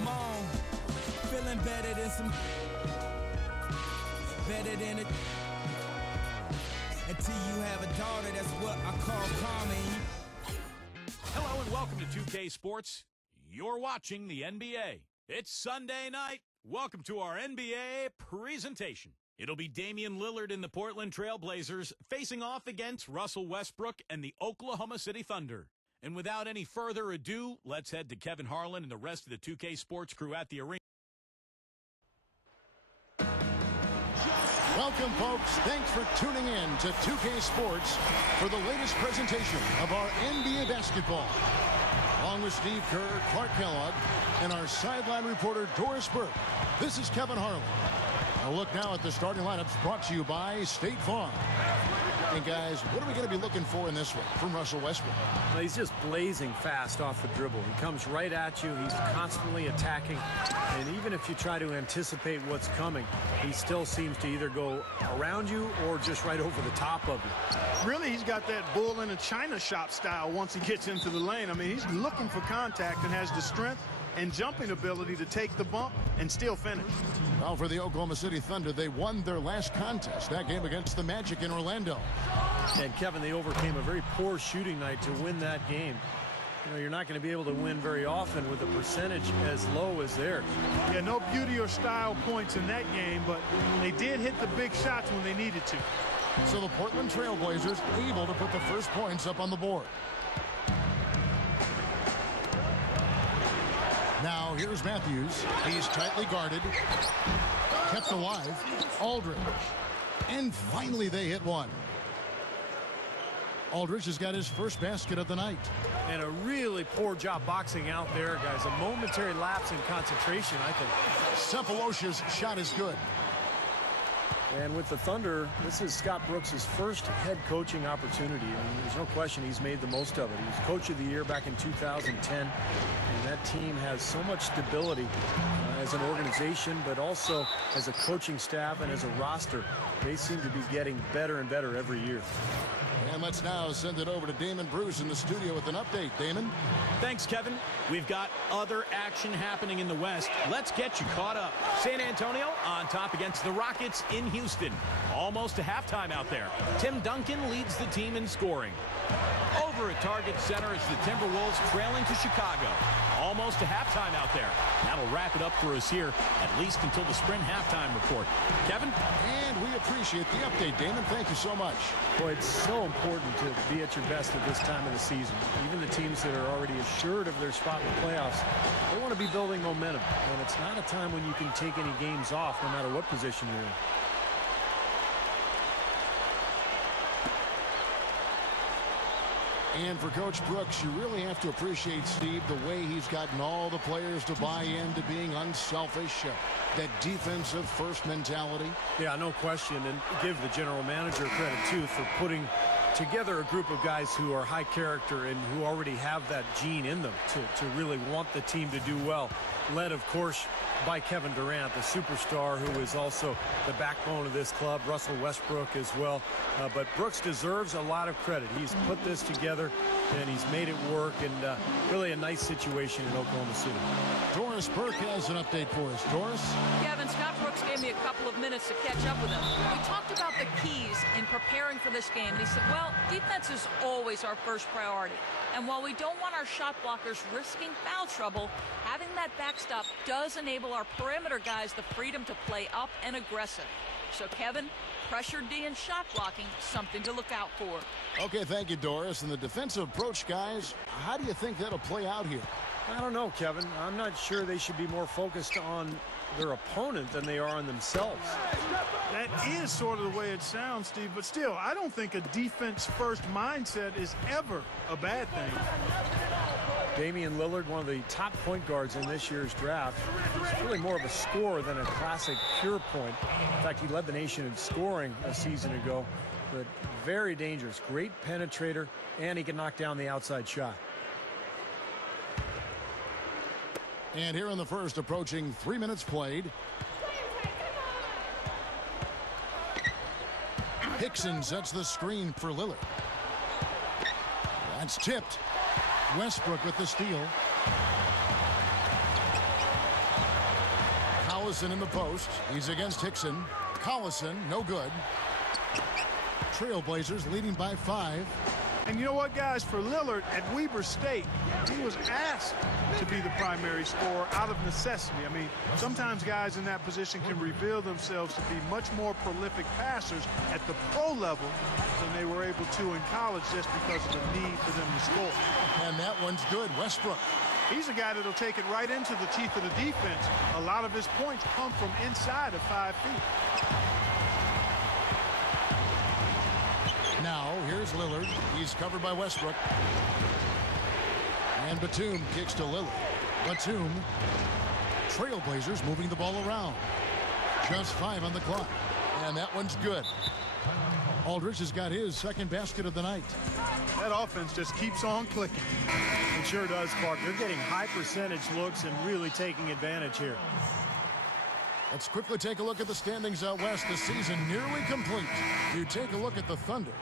Come on, feeling better than some, better than a. Until you have a daughter, that's what I call calming. Hello and welcome to 2K Sports. You're watching the NBA. It's Sunday night. Welcome to our NBA presentation. It'll be Damian Lillard and the Portland Trailblazers facing off against Russell Westbrook and the Oklahoma City Thunder. And without any further ado, let's head to Kevin Harlan and the rest of the 2K Sports crew at the arena. Welcome, folks. Thanks for tuning in to 2K Sports for the latest presentation of our NBA basketball. Along with Steve Kerr, Clark Kellogg, and our sideline reporter, Doris Burke, this is Kevin Harlan. A look now at the starting lineups brought to you by State Farm. And guys, what are we going to be looking for in this one from Russell Westbrook? Well, he's just blazing fast off the dribble. He comes right at you. He's constantly attacking. And even if you try to anticipate what's coming, he still seems to either go around you or just right over the top of you. Really, he's got that bull in a china shop style once he gets into the lane. I mean, he's looking for contact and has the strength and jumping ability to take the bump and still finish. Well, for the Oklahoma City Thunder, they won their last contest, that game against the Magic in Orlando. And Kevin, they overcame a very poor shooting night to win that game. You know, you're not going to be able to win very often with a percentage as low as theirs. Yeah, no beauty or style points in that game, but they did hit the big shots when they needed to. So the Portland Trailblazers able to put the first points up on the board. Now here's Matthews. He's tightly guarded. Kept alive. Aldridge. And finally they hit one. Aldridge has got his first basket of the night. And a really poor job boxing out there, guys. A momentary lapse in concentration, I think. Cephalosha's shot is good. And with the Thunder, this is Scott Brooks' first head coaching opportunity. And there's no question he's made the most of it. He was Coach of the Year back in 2010. And that team has so much stability as an organization, but also as a coaching staff and as a roster. They seem to be getting better and better every year. And let's now send it over to Damon Bruce in the studio with an update. Damon? Thanks, Kevin. We've got other action happening in the West. Let's get you caught up. San Antonio on top against the Rockets in Houston. Almost to halftime out there. Tim Duncan leads the team in scoring. Over at Target Center, it's the Timberwolves trailing to Chicago. Almost to halftime out there. That'll wrap it up for us here, at least until the sprint halftime report. Kevin? And we appreciate the update, Damon. Thank you so much. Boy, it's so important to be at your best at this time of the season. Even the teams that are already assured of their spot in the playoffs, they want to be building momentum. And it's not a time when you can take any games off, no matter what position you're in. And for Coach Brooks, you really have to appreciate, Steve, the way he's gotten all the players to buy into being unselfish, that defensive first mentality. Yeah, no question. And give the general manager credit, too, for putting together a group of guys who are high character and who already have that gene in them to really want the team to do well. Led, of course, by Kevin Durant, the superstar who is also the backbone of this club, Russell Westbrook as well. But Brooks deserves a lot of credit. He's put this together and he's made it work, and really a nice situation in Oklahoma City. Doris Burke has an update for us. Doris? Kevin, Scott Brooks gave me a couple of minutes to catch up with him. We talked about the keys in preparing for this game, and he said, well, defense is always our first priority. And while we don't want our shot blockers risking foul trouble, having that backstop does enable our perimeter guys the freedom to play up and aggressive. So, Kevin, pressure D and shot blocking, something to look out for. Okay, thank you, Doris. And the defensive approach, guys, how do you think that'll play out here? I don't know, Kevin. I'm not sure they should be more focused on their opponent than they are on themselves. That is sort of the way it sounds, Steve, but still, I don't think a defense-first mindset is ever a bad thing. Damian Lillard, one of the top point guards in this year's draft. He's really more of a scorer than a classic pure point. In fact, he led the nation in scoring a season ago, but very dangerous. Great penetrator, and he can knock down the outside shot. And here in the first, approaching 3 minutes played. Hickson sets the screen for Lillard. That's tipped. Westbrook with the steal. Collison in the post. He's against Hickson. Collison, no good. Trailblazers leading by 5. And you know what, guys? For Lillard at Weber State, he was asked to be the primary scorer out of necessity. I mean, sometimes guys in that position can reveal themselves to be much more prolific passers at the pro level than they were able to in college just because of the need for them to score. And that one's good. Westbrook. He's a guy that'll take it right into the teeth of the defense. A lot of his points come from inside of 5 feet. Now, here's Lillard. He's covered by Westbrook. And Batum kicks to Lillard. Batum. Trailblazers moving the ball around. Just 5 on the clock. And that one's good. Aldridge has got his second basket of the night. That offense just keeps on clicking. It sure does, Clark. They're getting high percentage looks and really taking advantage here. Let's quickly take a look at the standings out west. The season nearly complete. You take a look at the Thunder.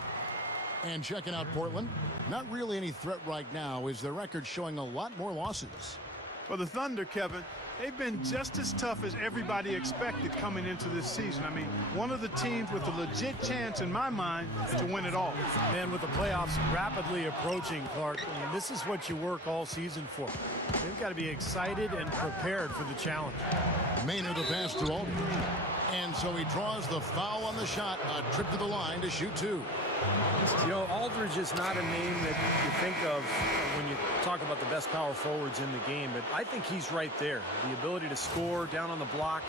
And checking out Portland. Not really any threat right now, is their record showing a lot more losses. For the Thunder, Kevin, they've been just as tough as everybody expected coming into this season. I mean, one of the teams with a legit chance, in my mind, to win it all. And with the playoffs rapidly approaching, Clark, I mean, this is what you work all season for. They've got to be excited and prepared for the challenge. Maynard the pass to Aldridge. And so he draws the foul on the shot. A trip to the line to shoot 2. You know, Aldridge is not a name that you think of when you talk about the best power forwards in the game, but I think he's right there. The ability to score down on the block.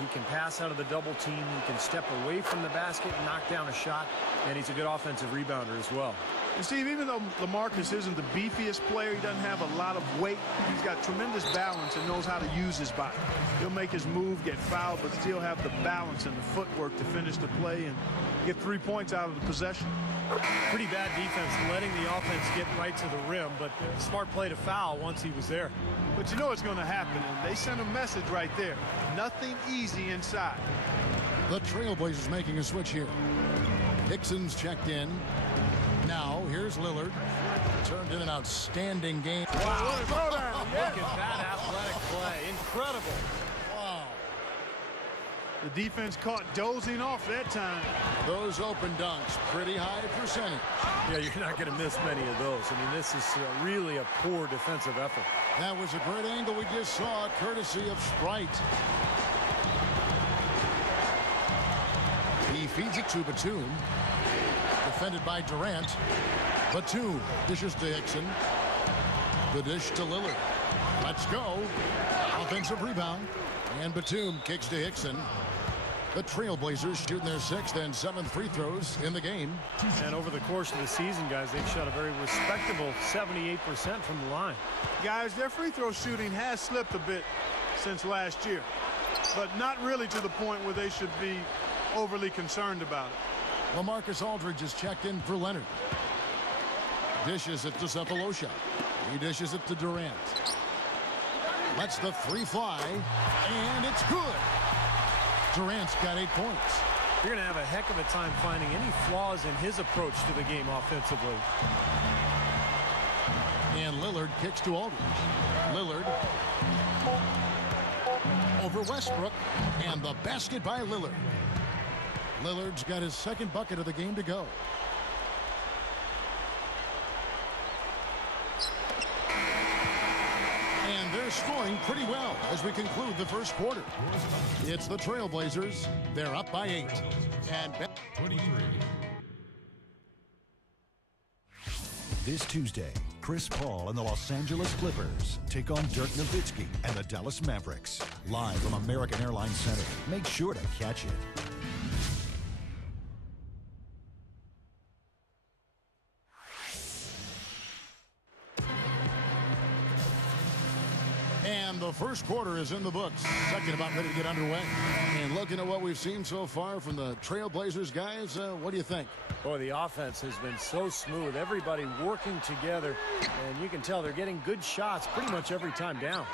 He can pass out of the double team. He can step away from the basket and knock down a shot, and he's a good offensive rebounder as well. And Steve, even though LaMarcus isn't the beefiest player, he doesn't have a lot of weight, he's got tremendous balance and knows how to use his body. He'll make his move, get fouled, but still have the balance and the footwork to finish the play and get 3 points out of the possession. Pretty bad defense letting the offense get right to the rim, but smart play to foul once he was there. But you know what's going to happen, and they sent a message right there. Nothing easy inside. The Trailblazers making a switch here. Hickson's checked in. Now, here's Lillard. Turned in an outstanding game. Wow, what a throwdown. Yeah. Look at that athletic play. Incredible. Wow. The defense caught dozing off that time. Those open dunks, pretty high percentage. Yeah, you're not going to miss many of those. I mean, this is really a poor defensive effort. That was a great angle we just saw, courtesy of Sprite. He feeds it to Batum. Defended by Durant. Batum dishes to Hickson. The dish to Lillard. Let's go. Offensive rebound. And Batum kicks to Hickson. The Trailblazers shooting their 6th and 7th free throws in the game. And over the course of the season, guys, they've shot a very respectable 78% from the line. Guys, their free throw shooting has slipped a bit since last year, but not really to the point where they should be overly concerned about it. LaMarcus Aldridge is checked in for Leonard. Dishes it to Cephalosha. He dishes it to Durant. Lets the 3 fly, and it's good. Durant's got 8 points. You're going to have a heck of a time finding any flaws in his approach to the game offensively. And Lillard kicks to Aldridge. Lillard over Westbrook, and the basket by Lillard. Lillard's got his 2nd bucket of the game to go. And they're scoring pretty well as we conclude the first quarter. It's the Trailblazers. They're up by 8. And 23. This Tuesday, Chris Paul and the Los Angeles Clippers take on Dirk Nowitzki and the Dallas Mavericks. Live from American Airlines Center. Make sure to catch it. And the first quarter is in the books. Second about ready to get underway. And looking at what we've seen so far from the Trailblazers guys, what do you think? Boy, the offense has been so smooth. Everybody working together, and you can tell they're getting good shots pretty much every time down.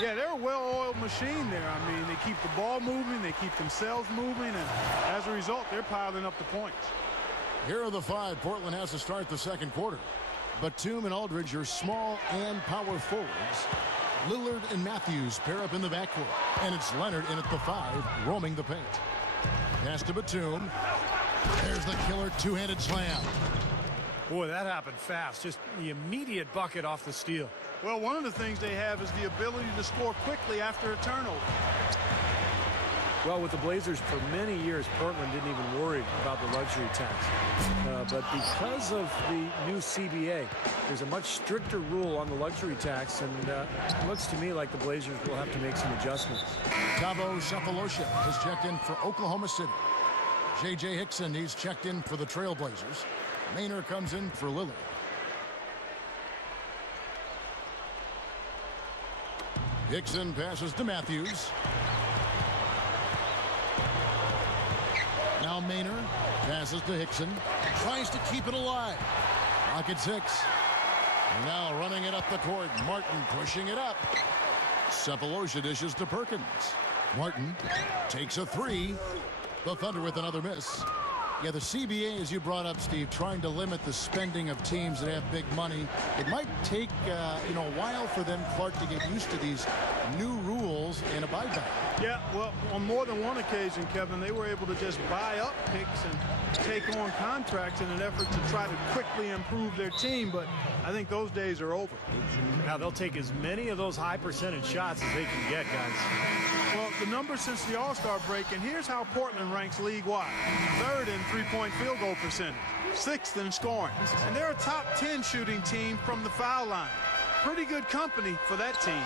Yeah, they're a well-oiled machine there. I mean, they keep the ball moving, they keep themselves moving, and as a result, they're piling up the points. Here are the 5 Portland has to start the second quarter. Batum and Aldridge are small and power forwards. Lillard and Matthews pair up in the backcourt. And it's Leonard in at the 5, roaming the paint. Pass to Batum. There's the killer two-handed slam. Boy, that happened fast. Just the immediate bucket off the steal. Well, one of the things they have is the ability to score quickly after a turnover. Well, with the Blazers for many years, Portland didn't even worry about the luxury tax. But because of the new CBA, there's a much stricter rule on the luxury tax, and it looks to me like the Blazers will have to make some adjustments. Thabo Sefolosha has checked in for Oklahoma City. J.J. Hickson, he's checked in for the Trailblazers. Maynard comes in for Lillard. Hickson passes to Matthews. Now Maynard passes to Hickson. Tries to keep it alive. Rocket 6. And now running it up the court. Martin pushing it up. Sefolosha dishes to Perkins. Martin takes a 3. The Thunder with another miss. Yeah, the CBA, as you brought up, Steve, trying to limit the spending of teams that have big money. It might take, a while for them, Clark, to get used to these new rules and abide by them. Yeah, well, on more than one occasion, Kevin, they were able to just buy up picks and take on contracts in an effort to try to quickly improve their team, but I think those days are over. Now, they'll take as many of those high percentage shots as they can get, guys. Well, the numbers since the All-Star break, and here's how Portland ranks league-wide. 3rd in three-point field goal percentage, 6th in scoring, and they're a top 10 shooting team from the foul line. Pretty good company for that team.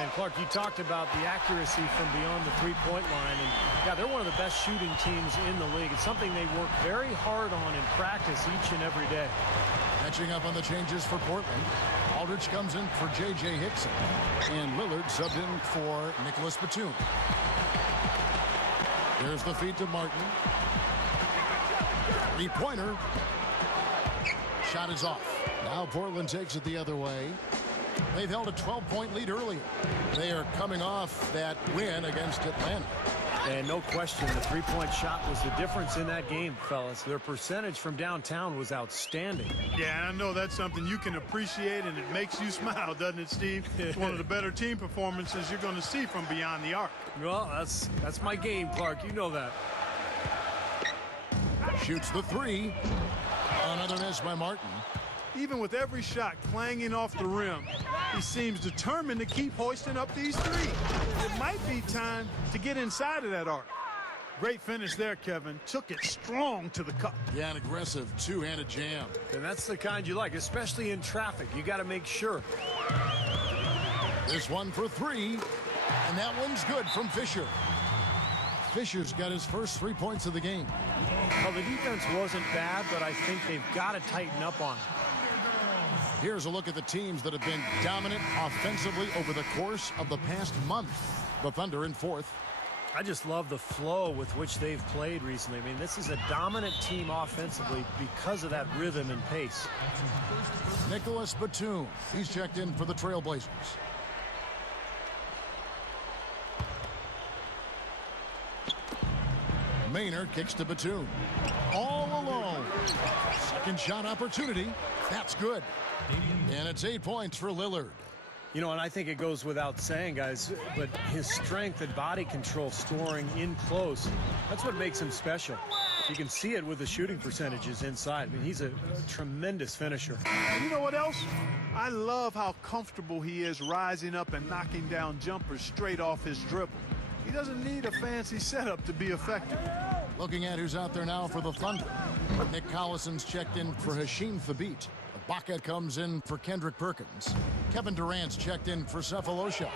And Clark, you talked about the accuracy from beyond the three-point line, and yeah, they're one of the best shooting teams in the league. It's something they work very hard on in practice each and every day. Catching up on the changes for Portland. Aldridge comes in for J.J. Hickson. And Lillard subbed in for Nicholas Batum. There's the feed to Martin. Three-pointer. Shot is off. Now Portland takes it the other way. They've held a 12-point lead earlier. They are coming off that win against Atlanta. And no question, the three-point shot was the difference in that game, fellas. Their percentage from downtown was outstanding. Yeah, and I know that's something you can appreciate, and it makes you smile, doesn't it, Steve? It's one of the better team performances you're going to see from beyond the arc. Well, that's my game, Clark. You know that. Shoots the 3. Another miss by Martin. Even with every shot clanging off the rim, he seems determined to keep hoisting up these 3. It might be time to get inside of that arc. Great finish there, Kevin. Took it strong to the cup. Yeah, an aggressive two-handed jam. And that's the kind you like, especially in traffic. You got to make sure. This one for 3, and that one's good from Fisher. Fisher's got his first 3 points of the game. Well, the defense wasn't bad, but I think they've got to tighten up on it. Here's a look at the teams that have been dominant offensively over the course of the past month. The Thunder in 4th. I just love the flow with which they've played recently. I mean, this is a dominant team offensively because of that rhythm and pace. Nicholas Batum. He's checked in for the Trailblazers. Maynard kicks to Batum. All alone. Second shot opportunity. That's good. And it's 8 points for Lillard. You know, and I think it goes without saying, guys, but his strength and body control scoring in close, that's what makes him special. You can see it with the shooting percentages inside. I mean, he's a tremendous finisher. You know what else? I love how comfortable he is rising up and knocking down jumpers straight off his dribble. He doesn't need a fancy setup to be effective. Looking at who's out there now for the Thunder. Nick Collison's checked in for Hashim Thabit. Ibaka comes in for Kendrick Perkins. Kevin Durant's checked in for Sefolosha.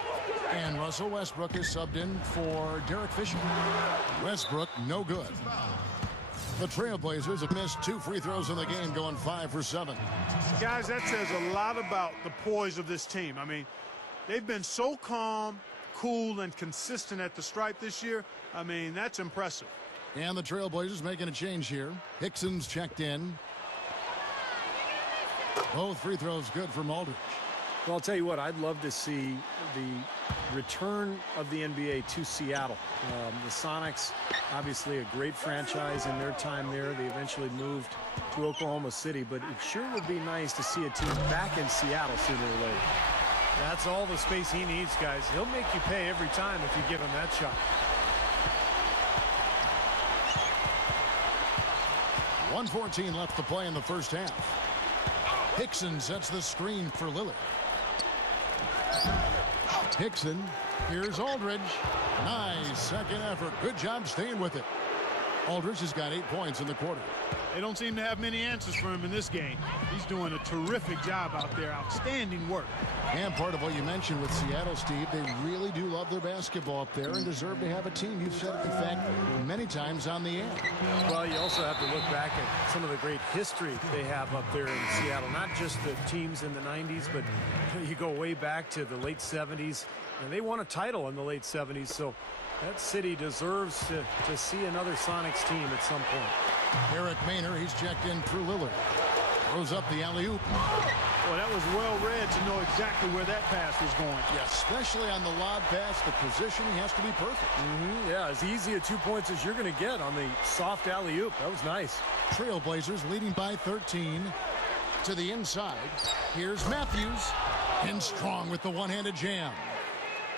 And Russell Westbrook is subbed in for Derek Fisher. Westbrook, no good. The Trailblazers have missed 2 free throws in the game, going 5 for 7. Guys, that says a lot about the poise of this team. I mean, they've been so calm, cool, and consistent at the stripe this year. I mean, that's impressive. And the Trailblazers making a change here. Hickson's checked in. Both free throws good from Aldridge. Well, I'll tell you what, I'd love to see the return of the NBA to Seattle. The Sonics, obviously a great franchise in their time there. They eventually moved to Oklahoma City, but it sure would be nice to see a team back in Seattle sooner or later. That's all the space he needs, guys. He'll make you pay every time if you give him that shot. 1:14 left to play in the first half. Hickson sets the screen for Lillard. Hickson, here's Aldridge. Nice second effort. Good job staying with it. Aldridge has got 8 points in the quarter. They don't seem to have many answers for him in this game. He's doing a terrific job out there. Outstanding work. And part of what you mentioned with Seattle, Steve, they really do love their basketball up there and deserve to have a team. You've said it, in fact, many times on the air. Well, you also have to look back at some of the great history they have up there in Seattle. Not just the teams in the 90s, but you go way back to the late 70s. And they won a title in the late 70s, so that city deserves to see another Sonics team at some point. Eric Maynor, he's checked in through Lillard. Throws up the alley-oop. Well, that was well read to know exactly where that pass was going. Yeah, especially on the lob pass, the positioning has to be perfect. Yeah, as easy a 2 points as you're going to get on the soft alley-oop. That was nice. Trailblazers leading by 13 to the inside. Here's Matthews. In strong with the one-handed jam.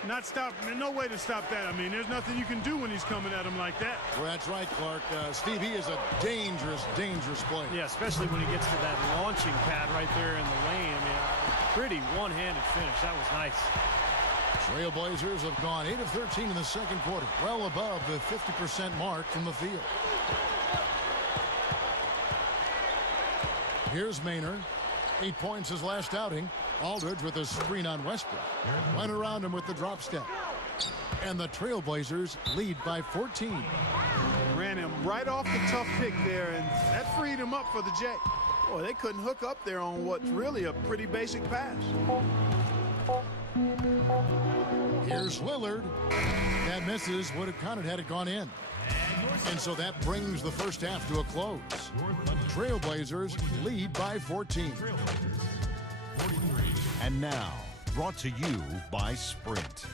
Not stop. No way to stop that. I mean, there's nothing you can do when he's coming at him like that. Well, that's right, Clark. Steve, he is a dangerous, dangerous player. Yeah, especially when he gets to that launching pad right there in the lane. I mean, pretty one-handed finish. That was nice. Trailblazers have gone 8 of 13 in the second quarter, well above the 50% mark from the field. Here's Maynor. 8 points his last outing. Aldridge with a screen on Westbrook. Went around him with the drop step. And the Trailblazers lead by 14. Ran him right off the tough pick there, and that freed him up for the J. Boy, they couldn't hook up there on what's really a pretty basic pass. Here's Lillard. That misses. Would have counted had it gone in. And so that brings the first half to a close. Trailblazers lead by 14. And now, brought to you by Sprint.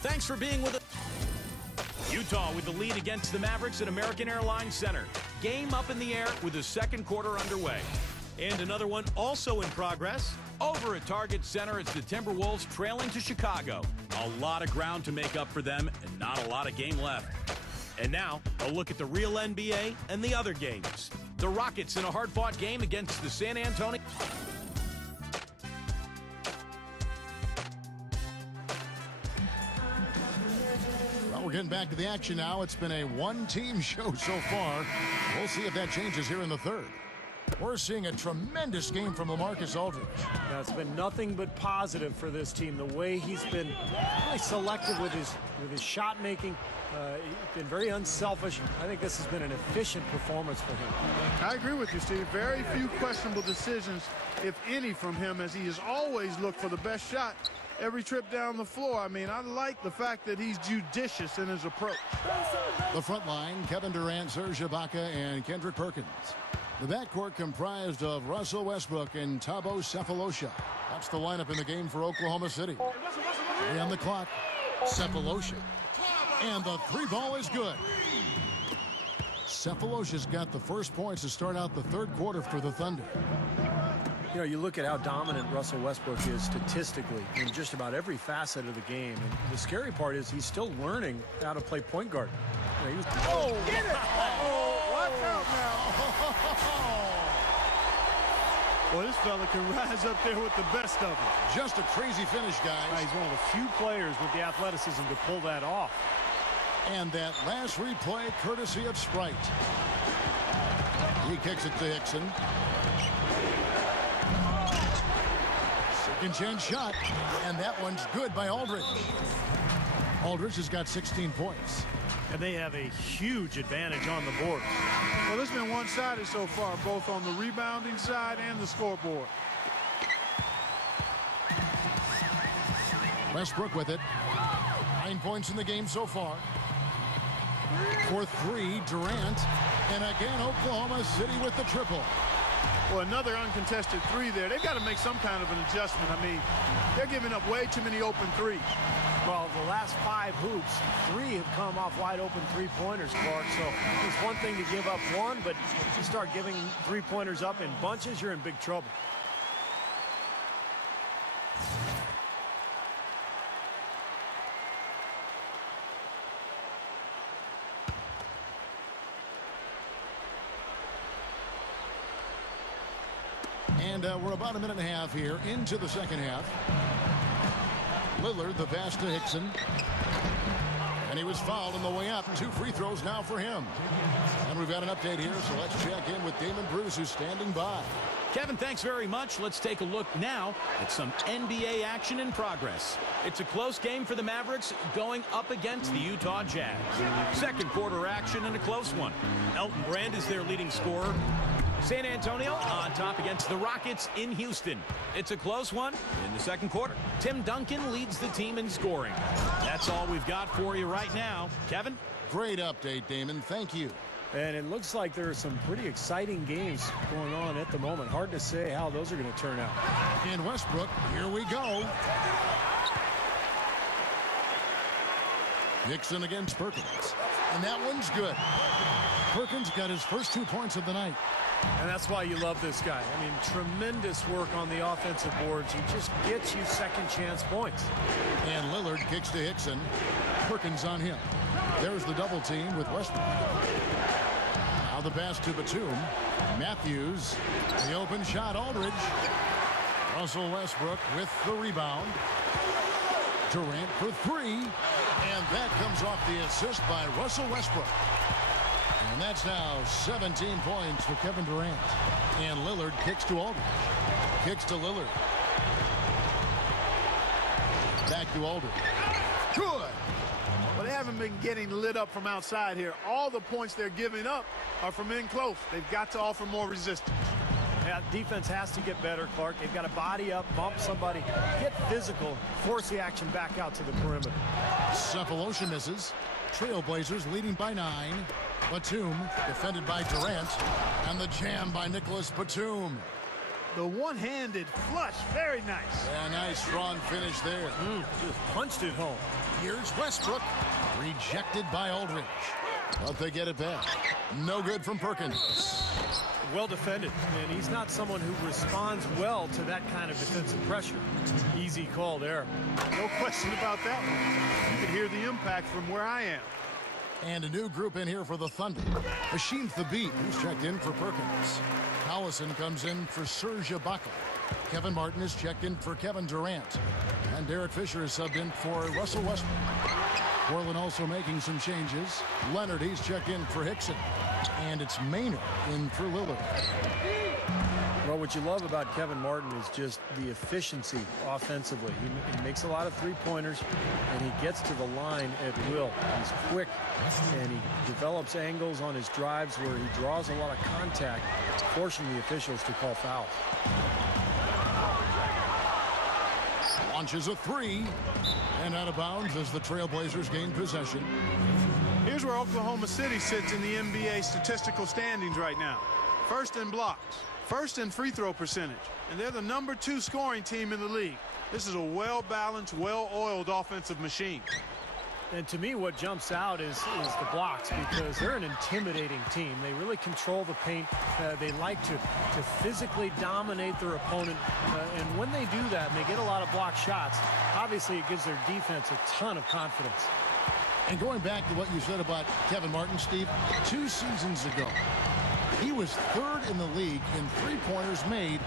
Thanks for being with us. Utah with the lead against the Mavericks at American Airlines Center. Game up in the air with the second quarter underway. And another one also in progress. Over at Target Center, it's the Timberwolves trailing to Chicago. A lot of ground to make up for them and not a lot of game left. And now, a look at the real NBA and the other games. The Rockets in a hard-fought game against the San Antonio. Well, we're getting back to the action now. It's been a one-team show so far. We'll see if that changes here in the third. We're seeing a tremendous game from LaMarcus Aldridge. Now, it's been nothing but positive for this team. The way he's been really selective with his shot making. He's been very unselfish. I think this has been an efficient performance for him. I agree with you, Steve. Very few questionable decisions, if any, from him, as he has always looked for the best shot every trip down the floor. I mean, I like the fact that he's judicious in his approach. The front line, Kevin Durant, Serge Ibaka, and Kendrick Perkins. The backcourt comprised of Russell Westbrook and Thabo Sefolosha. That's the lineup in the game for Oklahoma City. 3 on the clock. Sefolosha. And the three ball is good. Sefolosha's got the first points to start out the third quarter for the Thunder. You know, you look at how dominant Russell Westbrook is statistically in just about every facet of the game. And the scary part is he's still learning how to play point guard. You know, Get it! Watch out now. Well, this fella can rise up there with the best of them. Just a crazy finish, guys. he's one of the few players with the athleticism to pull that off. And that last replay courtesy of Sprite. He kicks it to Hickson. Second chance shot. And that one's good by Aldridge. Aldridge has got 16 points. And they have a huge advantage on the board. Well, it's been one-sided so far, both on the rebounding side and the scoreboard. Westbrook with it. 9 points in the game so far. For 3, Durant. And again, Oklahoma City with the triple. Well, another uncontested 3 there. They've got to make some kind of an adjustment. I mean, they're giving up way too many open 3s. Well, the last 5 hoops, 3 have come off wide open three-pointers, Clark. So it's one thing to give up one, but if you start giving three-pointers up in bunches, you're in big trouble. And we're about a minute and a half here into the second half. Lillard, the pass to Hickson. And he was fouled on the way up. 2 free throws now for him. And we've got an update here, so let's check in with Damon Bruce, who's standing by. Kevin, thanks very much. Let's take a look now at some NBA action in progress. It's a close game for the Mavericks going up against the Utah Jazz. Second quarter action and a close one. Elton Brand is their leading scorer. San Antonio on top against the Rockets in Houston. It's a close one in the second quarter. Tim Duncan leads the team in scoring. That's all we've got for you right now. Kevin? Great update, Damon. Thank you. And it looks like there are some pretty exciting games going on at the moment. Hard to say how those are going to turn out. In Westbrook, here we go. Hickson against Perkins. And that one's good. Perkins got his first 2 points of the night. And that's why you love this guy. I mean, tremendous work on the offensive boards. He just gets you second chance points. And Lillard kicks to Hickson. Perkins on him. There's the double team with Westbrook. Now the pass to Batum. Matthews. The open shot, Aldridge. Russell Westbrook with the rebound. Durant for 3. And that comes off the assist by Russell Westbrook. And that's now 17 points for Kevin Durant. And Lillard kicks to Aldridge. Kicks to Lillard. Back to Aldridge. Good. Well, they haven't been getting lit up from outside here. All the points they're giving up are from in close. They've got to offer more resistance. Yeah, defense has to get better, Clark. They've got to body up, bump somebody, get physical, force the action back out to the perimeter. Cephalosha misses. Trailblazers leading by 9. Batum defended by Durant. And the jam by Nicholas Batum. The one-handed flush, very nice. Yeah, nice strong finish there. Just punched it home. Here's Westbrook. Rejected by Aldridge. But they get it back. No good from Perkins. Well defended, and he's not someone who responds well to that kind of defensive pressure. Easy call there. No question about that one. You can hear the impact from where I am. And a new group in here for the Thunder. Hashim Thabit, who's checked in for Perkins. Collison comes in for Serge Ibaka. Kevin Martin is checked in for Kevin Durant. And Derek Fisher is subbed in for Russell Westbrook. Portland also making some changes. Leonard, he's checked in for Hickson. And it's Maynard in for Lillard. Well, what you love about Kevin Martin is just the efficiency offensively. He makes a lot of three-pointers, and he gets to the line at will. He's quick, and he develops angles on his drives where he draws a lot of contact, forcing the officials to call fouls. Launches a 3, and out of bounds as the Trailblazers gain possession. Here's where Oklahoma City sits in the NBA statistical standings right now. First in blocks, first in free throw percentage, and they're the #2 scoring team in the league. This is a well-balanced, well-oiled offensive machine. And to me, what jumps out is the blocks, because they're an intimidating team. They really control the paint. They like to physically dominate their opponent. And when they do that and they get a lot of block shots, obviously it gives their defense a ton of confidence. And going back to what you said about Kevin Martin, Steve, 2 seasons ago, he was 3rd in the league in three-pointers made.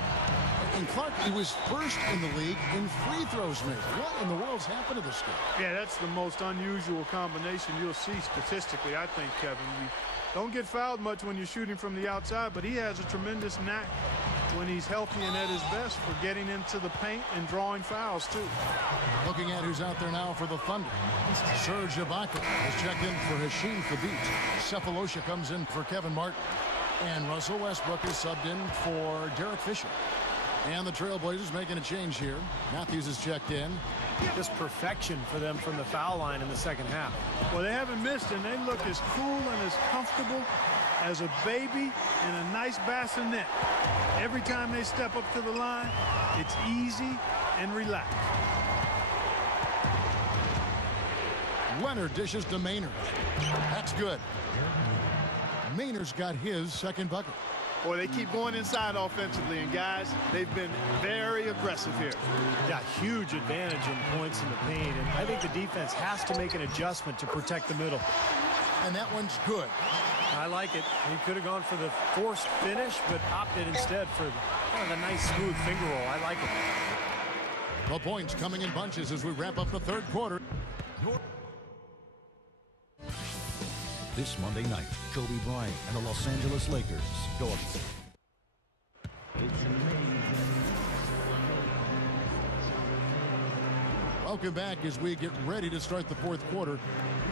And Clark, he was 1st in the league in free throws made. What in the world's happened to this guy? Yeah, that's the most unusual combination you'll see statistically, I think, Kevin. You don't get fouled much when you're shooting from the outside, but he has a tremendous knack when he's healthy and at his best for getting into the paint and drawing fouls, too. Looking at who's out there now for the Thunder. Serge Ibaka has checked in for Hashim Thabit. Cephalosha comes in for Kevin Martin. And Russell Westbrook is subbed in for Derek Fisher. And the Trailblazers making a change here. Matthews is checked in. Just perfection for them from the foul line in the second half. Well, they haven't missed, and they look as cool and as comfortable as a baby in a nice bassinet. Every time they step up to the line, it's easy and relaxed. Leonard dishes to Maynard. That's good. Maynard's got his second bucket. Boy, they keep going inside offensively, and guys, they've been very aggressive here. Yeah, huge advantage in points in the paint, and I think the defense has to make an adjustment to protect the middle. And that one's good. I like it. He could have gone for the forced finish, but opted instead for kind of a nice smooth finger roll. I like it. The points coming in bunches as we wrap up the third quarter. This Monday night, Kobe Bryant and the Los Angeles Lakers go up. Welcome back as we get ready to start the fourth quarter.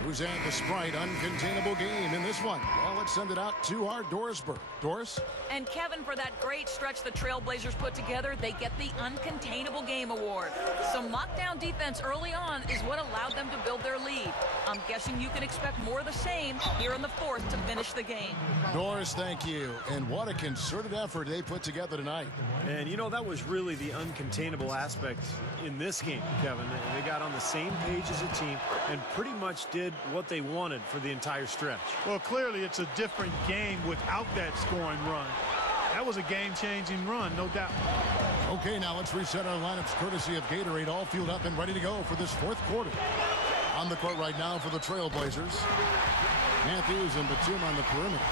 Who's at the Sprite uncontainable game in this one? Well, let's send it out to our Doris Burke. Doris? And Kevin, for that great stretch the Trailblazers put together, they get the Uncontainable Game Award. Some lockdown defense early on is what allowed them to build their lead. I'm guessing you can expect more of the same here in the fourth to finish the game. Doris, thank you. And what a concerted effort they put together tonight. And, you know, that was really the uncontainable aspect in this game, Kevin. They got on the same page as a team and pretty much did what they wanted for the entire stretch. Well, clearly it's a different game without that scoring run. That was a game-changing run, no doubt. Okay, now let's reset our lineups courtesy of Gatorade, all fueled up and ready to go for this fourth quarter. On the court right now for the Trailblazers. Matthews and Batum on the perimeter.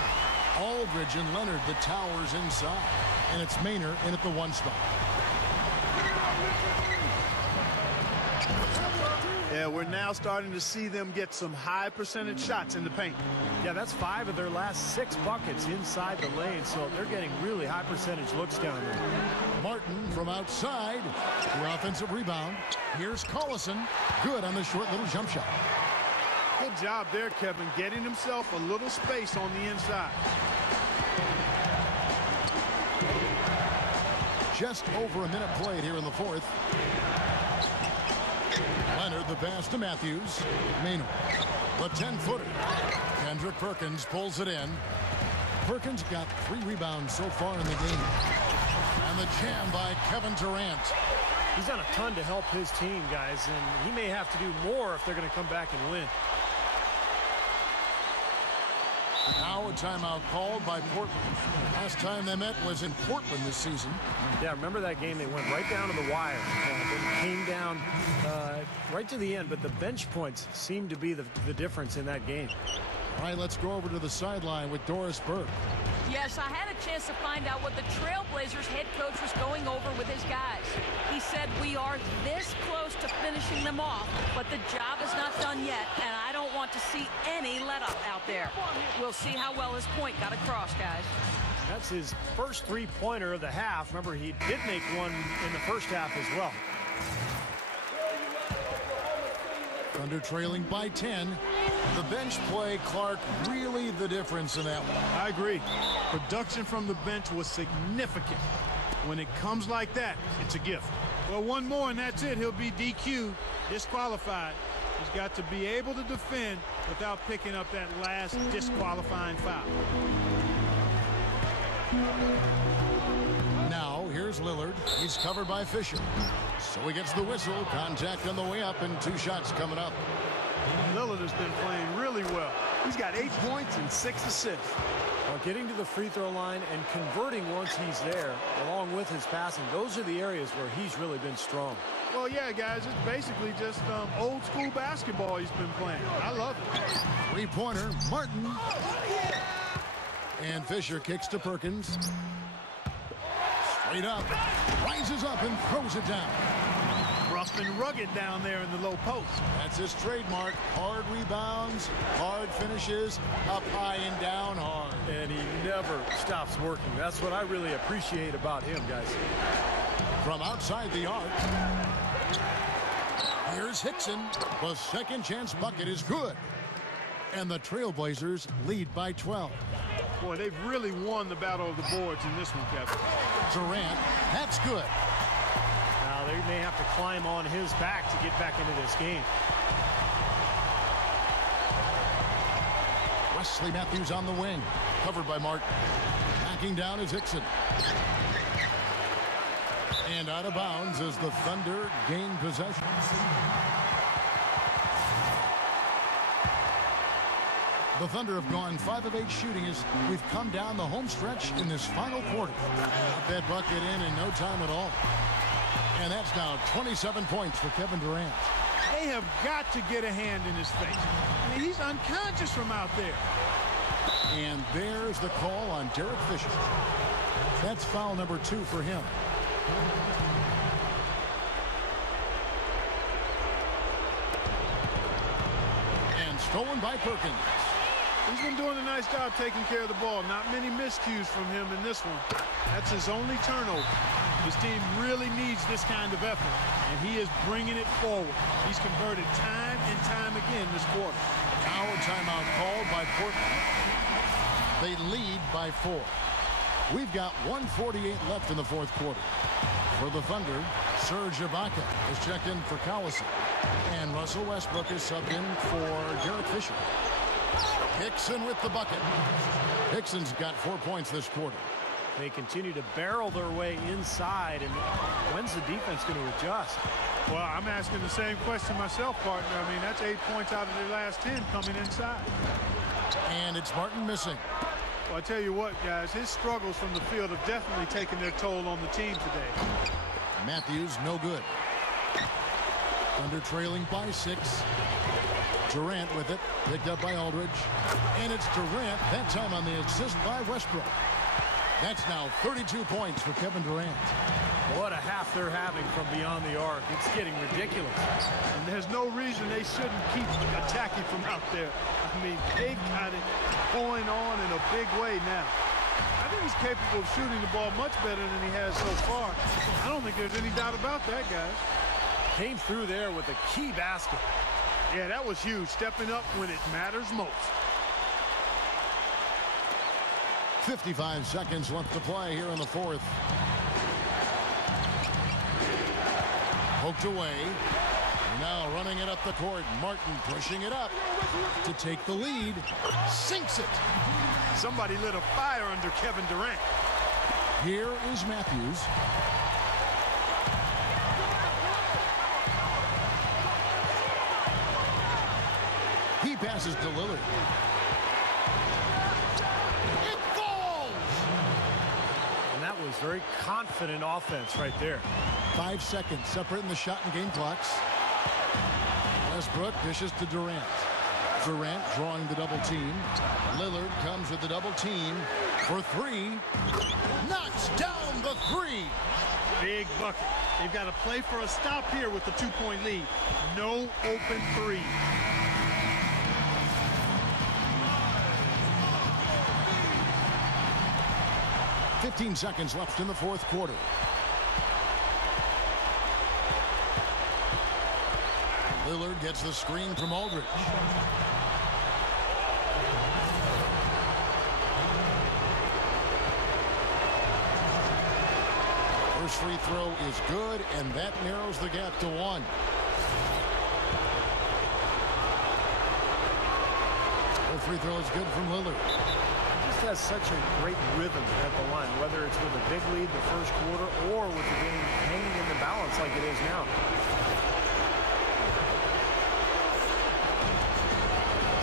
Aldridge and Leonard, the towers inside. And it's Maynard in at the one spot. Yeah, we're now starting to see them get some high percentage shots in the paint. Yeah, that's 5 of their last 6 buckets inside the lane, so they're getting really high percentage looks down there. Martin from outside. The offensive rebound. Here's Collison. Good on the short little jump shot. Good job there, Kevin, getting himself a little space on the inside. Just over a minute played here in the fourth. Leonard, the pass to Matthews. Maynard, the 10-footer. Kendrick Perkins pulls it in. Perkins got 3 rebounds so far in the game. And the jam by Kevin Durant. He's done a ton to help his team, guys, and he may have to do more if they're going to come back and win. Now a timeout called by Portland. Last time they met was in Portland this season. Yeah, remember that game? They went right down to the wire. It came down right to the end, but the bench points seemed to be the difference in that game. All right, let's go over to the sideline with Doris Burke. Yes, I had a chance to find out what the Trailblazers head coach was going over with his guys. He said, we are this close to finishing them off, but the job is not done yet, and I don't want to see any let-up out there. We'll see how well his point got across, guys. That's his first 3-pointer of the half. Remember, he did make one in the first half as well. Thunder trailing by 10. The bench play, Clark, really the difference in that one. I agree. Production from the bench was significant. When it comes like that, it's a gift. Well, one more and that's it. He'll be DQ'd, disqualified. He's got to be able to defend without picking up that last disqualifying foul. Now, here's Lillard. He's covered by Fisher. So he gets the whistle. Contact on the way up and 2 shots coming up. Lillard has been playing really well. He's got 8 points and 6 assists. Well, getting to the free throw line and converting once he's there, along with his passing, those are the areas where he's really been strong. Well, yeah, guys, it's basically just old school basketball he's been playing. I love it. 3-pointer, Martin. And Fisher kicks to Perkins. Straight up, rises up and throws it down. Rough and rugged down there in the low post. That's his trademark. Hard rebounds, hard finishes, up high and down hard. And he never stops working. That's what I really appreciate about him, guys. From outside the arc, here's Hickson. The second chance bucket is good. And the Trailblazers lead by 12. Boy, they've really won the battle of the boards in this one, Kevin. Durant, that's good. Now they may have to climb on his back to get back into this game. Wesley Matthews on the wing, covered by Martin. Backing down is Hickson. And out of bounds as the Thunder gain possession. The Thunder have gone 5 of 8 shooting as we've come down the home stretch in this final quarter. Got that bucket in no time at all. And that's now 27 points for Kevin Durant. They have got to get a hand in his face. I mean, he's unconscious from out there. And there's the call on Derek Fisher. That's foul number 2 for him. And stolen by Perkins. He's been doing a nice job taking care of the ball. Not many miscues from him in this one. That's his only turnover. His team really needs this kind of effort, and he is bringing it forward. He's converted time and time again this quarter. Now a timeout called by Portland. They lead by 4. We've got 1:48 left in the fourth quarter. For the Thunder, Serge Ibaka is checked in for Collison. And Russell Westbrook is subbed in for Derek Fisher. Hickson with the bucket. Hickson's got 4 points this quarter. They continue to barrel their way inside, and when's the defense going to adjust? Well, I'm asking the same question myself, partner. I mean, that's 8 points out of their last 10 coming inside. And it's Martin missing. Well, I tell you what, guys, his struggles from the field have definitely taken their toll on the team today. Matthews, no good. Thunder trailing by 6. Durant with it, picked up by Aldridge. And it's Durant, that time on the assist by Westbrook. That's now 32 points for Kevin Durant. What a half they're having from beyond the arc. It's getting ridiculous. And there's no reason they shouldn't keep attacking from out there. I mean, they've got it going on in a big way now. I think he's capable of shooting the ball much better than he has so far. I don't think there's any doubt about that, guys. Came through there with a key basket. Yeah, that was huge, stepping up when it matters most. 55 seconds left to play here in the fourth. Poked away. Now running it up the court. Martin pushing it up to take the lead. Sinks it. Somebody lit a fire under Kevin Durant. Here is Matthews. He passes to Lillard. It falls! And that was very confident offense right there. 5 seconds separating the shot and game clocks. Westbrook dishes to Durant. Durant drawing the double team. Lillard comes with the double team for 3. Knocks down the 3. Big bucket. They've got to play for a stop here with the 2-point lead. No open 3. $15 seconds left in the fourth quarter. Lillard gets the screen from Aldridge. First free throw is good, and that narrows the gap to 1. The free throw is good from Lillard. Just has such a great rhythm at the line, whether it's with a big lead the first quarter or with the game hanging in the balance like it is now.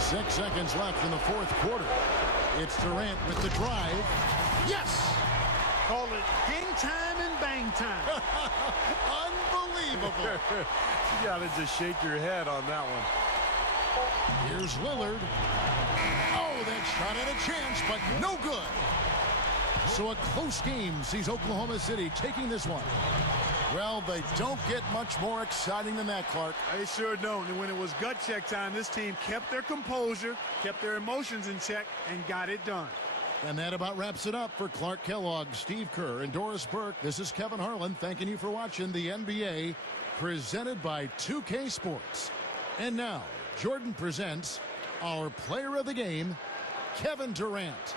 6 seconds left in the fourth quarter. It's Durant with the drive. Yes! Call it hang time and bang time. Unbelievable. You got to just shake your head on that one. Here's Lillard. Oh, that shot had a chance, but no good. So a close game sees Oklahoma City taking this one. Well, they don't get much more exciting than that, Clark. They sure don't. And when it was gut check time, this team kept their composure, kept their emotions in check, and got it done. And that about wraps it up for Clark Kellogg, Steve Kerr, and Doris Burke. This is Kevin Harlan thanking you for watching the NBA, presented by 2K Sports. And now, Jordan presents our player of the game, Kevin Durant.